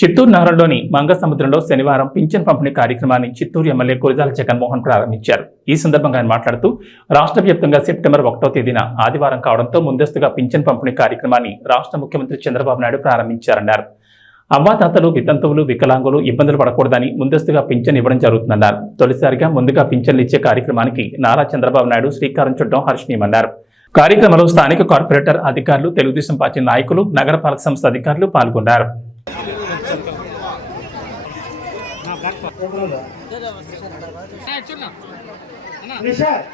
చిత్తూరు నగరంలోని మంగసముద్రంలో శనివారం పింఛన్ పంపిణీ కార్యక్రమాన్ని చిత్తూరు ఎమ్మెల్యే కురిజాల జగన్మోహన్ ప్రారంభించారు. ఈ సందర్భంగా ఆయన మాట్లాడుతూ రాష్ట్ర వ్యాప్తంగా సెప్టెంబర్ ఒకటో తేదీన ఆదివారం కావడంతో ముందస్తుగా పింఛన్ పంపిణీ కార్యక్రమాన్ని రాష్ట్ర ముఖ్యమంత్రి చంద్రబాబు నాయుడు ప్రారంభించారన్నారు. అవ్వాతాతలు వితంతువులు వికలాంగులు ఇబ్బందులు పడకూడదని ముందస్తుగా పింఛన్ ఇవ్వడం జరుగుతుందన్నారు. తొలిసారిగా ముందుగా పింఛన్లు ఇచ్చే కార్యక్రమానికి నారా చంద్రబాబు నాయుడు శ్రీకారం చుట్టడం హర్షణీయమన్నారు. కార్యక్రమంలో స్థానిక కార్పొరేటర్ అధికారులు తెలుగుదేశం పార్టీ నాయకులు నగరపాలక సంస్థ అధికారులు పాల్గొన్నారు. నిషాద్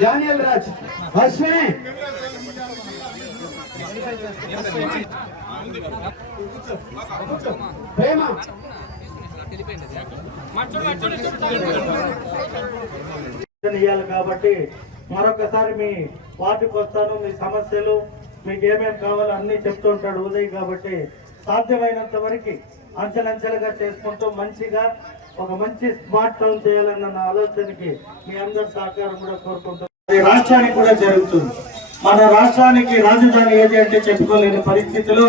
డానియల్ రాజ్ అశ్విని ప్రేమ ఇవ్వాలి కాబట్టి మరొకసారి మీ పార్టీకి వస్తాను మీ సమస్యలు మీకు ఏమేమి కావాలో అన్నీ చెప్తూ ఉంటాడు ఉదయ్ కాబట్టి సాధ్యమైనంత వరకు అంచెలంచెలుగా చేసుకుంటూ మంచిగా ఒక మంచి స్మార్ట్ టౌన్ చేయాలన్న నా ఆలోచనకి మీ అందరి సహకారం కూడా కోరుకుంటున్నాను. రాష్ట్రానికి కూడా జరుగుతుంది. మన రాష్ట్రానికి రాజధాని ఏది అంటే చెప్పుకోలేని పరిస్థితిలో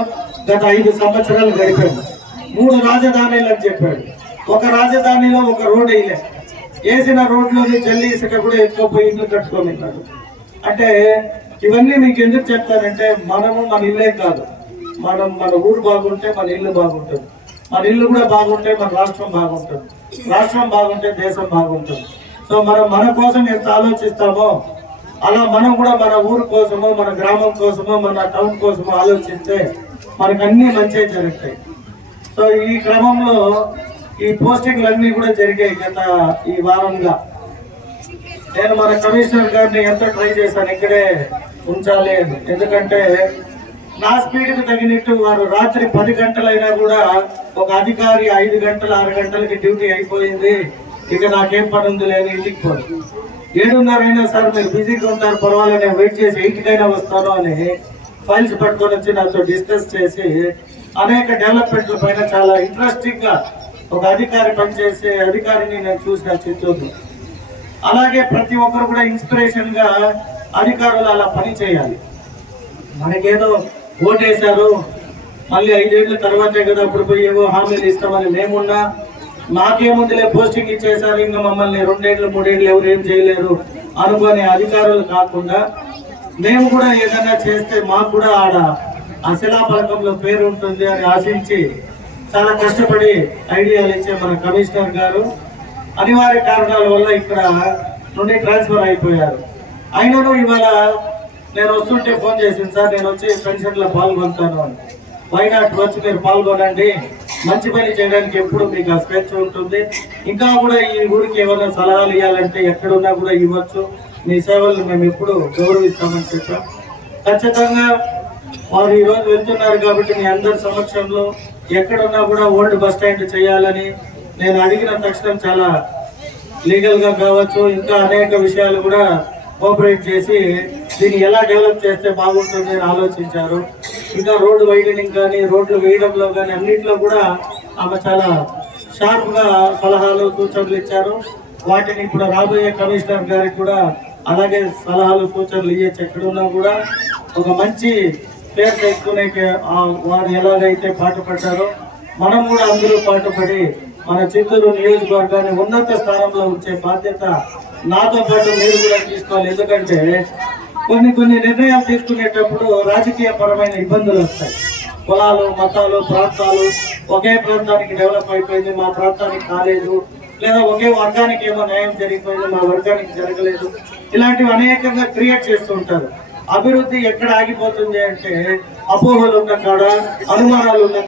గత ఐదు సంవత్సరాలు గడిపాడు మూడు రాజధానులు అని చెప్పాడు. ఒక రాజధానిలో ఒక రోడ్ వేయలేదు. వేసిన రోడ్లోని జల్లి ఇసుకప్పుడు కూడా పోయి ఇల్లు కట్టుకోమన్నాడు అంటే ఇవన్నీ మీకు ఎందుకు చెప్తానంటే మనము మన ఇల్లే కాదు. మనం మన ఊరు బాగుంటే మన ఇల్లు బాగుంటుంది. మన ఇల్లు కూడా బాగుంటే మన రాష్ట్రం బాగుంటుంది. రాష్ట్రం బాగుంటే దేశం బాగుంటుంది. సో మనం మన కోసం ఎంత ఆలోచిస్తామో అలా మనం కూడా మన ఊరు కోసమో మన గ్రామం కోసమో మన టౌన్ కోసమో ఆలోచిస్తే మనకు అన్ని మంచి జరుగుతాయి. సో ఈ క్రమంలో ఈ పోస్టింగ్లు అన్ని కూడా జరిగాయి గత ఈ వారంగా. నేను మన కమిషనర్ గారిని ఎంతో ట్రై చేశాను ఇక్కడే ఉంచాలి ఎందుకంటే నా స్పీడ్కి తగినట్టు వారు రాత్రి పది గంటలైనా కూడా ఒక అధికారి ఐదు గంటలు ఆరు గంటలకి డ్యూటీ అయిపోయింది. ఇక నాకేం పని ఉంది లేదు ఇంటికి పోదు ఏడున్నర అయినా సార్ మీరు బిజీగా ఉంటారు పర్వాలేదు నేను వెయిట్ చేసి ఎయిట్కైనా వస్తాను అని ఫైల్స్ పట్టుకొని వచ్చి నాతో డిస్కస్ చేసి అనేక డెవలప్మెంట్ల పైన చాలా ఇంట్రెస్టింగ్గా ఒక అధికారి పనిచేసే అధికారిని నేను చూసిన చిత్తూరు అలాగే ప్రతి ఒక్కరు కూడా ఇన్స్పిరేషన్గా అధికారులు అలా పని చేయాలి. మనకేదో ఓటేశారు మళ్ళీ ఐదేళ్ళ తర్వాతే కదా అప్పుడు పోయి ఏవో హామీలు ఇస్తామని మేమున్నా మాకేముందులే పోస్టింగ్ ఇచ్చేసారు ఇంకా మమ్మల్ని రెండేళ్ళు మూడేళ్ళు ఎవరు ఏం చేయలేరు అనుకునే అధికారులు కాకుండా మేము కూడా ఏదైనా చేస్తే మాకు కూడా ఆడ ఆ పథకంలో పేరు ఉంటుంది అని ఆశించి చాలా కష్టపడి ఐడియాలు ఇచ్చే మన కమిషనర్ గారు. అనివార్య కారణాల వల్ల ఇక్కడ నుండి ట్రాన్స్ఫర్ అయిపోయారు. అయినను ఇవాళ నేను వస్తుంటే ఫోన్ చేసింది సార్ నేను వచ్చి పెన్షన్లో పాల్గొంటాను అని. వైనాట్ వచ్చి మీరు పాల్గొనండి. మంచి పని చేయడానికి ఎప్పుడు మీకు ఆ స్వేచ్ఛ ఉంటుంది. ఇంకా కూడా ఈ ఊరికి ఏమైనా సలహాలు ఇవ్వాలంటే ఎక్కడున్నా కూడా ఇవ్వచ్చు. మీ సేవలను మేము ఎప్పుడు గౌరవిస్తామని చెప్పాం. ఖచ్చితంగా వారు ఈరోజు వెళ్తున్నారు కాబట్టి మీ అందరి సమక్షంలో ఎక్కడున్నా కూడా ఓల్డ్ బస్ స్టాండ్ చేయాలని నేను అడిగిన తక్షణం చాలా లీగల్గా కావచ్చు ఇంకా అనేక విషయాలు కూడా కోఆపరేట్ చేసి దీన్ని ఎలా డెవలప్ చేస్తే బాగుంటుంది అని ఆలోచించారు. ఇంకా రోడ్డు వైడనింగ్ కానీ రోడ్లు వేయడంలో కానీ అన్నింటిలో కూడా ఆమె చాలా షార్ప్గా సలహాలు సూచనలు ఇచ్చారు. వాటిని ఇప్పుడు రాబోయే కమిషనర్ గారికి కూడా అలాగే సలహాలు సూచనలు ఇవ్వచ్చు ఎక్కడున్నా కూడా. ఒక మంచి పేరు తెచ్చుకునే వారు ఎలాగైతే పాటుపడ్డారో మనం కూడా అందరూ పాటుపడి మన చిత్తూరు నియోజకవర్గాన్ని ఉన్నత స్థానంలో ఉంచే బాధ్యత నాతో పాటు మీరు కూడా తీసుకోవాలి. ఎందుకంటే కొన్ని కొన్ని నిర్ణయాలు తీసుకునేటప్పుడు రాజకీయ పరమైన ఇబ్బందులు వస్తాయి. కులాలు మతాలు ప్రాంతాలు ఒకే ప్రాంతానికి డెవలప్ అయిపోయింది. మా ప్రాంతానికి కాలేదు లేదా ఒకే వర్గానికి ఏమో న్యాయం జరిగిపోయింది. మా వర్గానికి జరగలేదు. ఇలాంటివి అనేకంగా క్రియేట్ చేస్తూ ఉంటారు. అభివృద్ధి ఎక్కడ ఆగిపోతుంది అంటే అపోహలు ఉన్న కాడ అనుమానాలు ఉన్న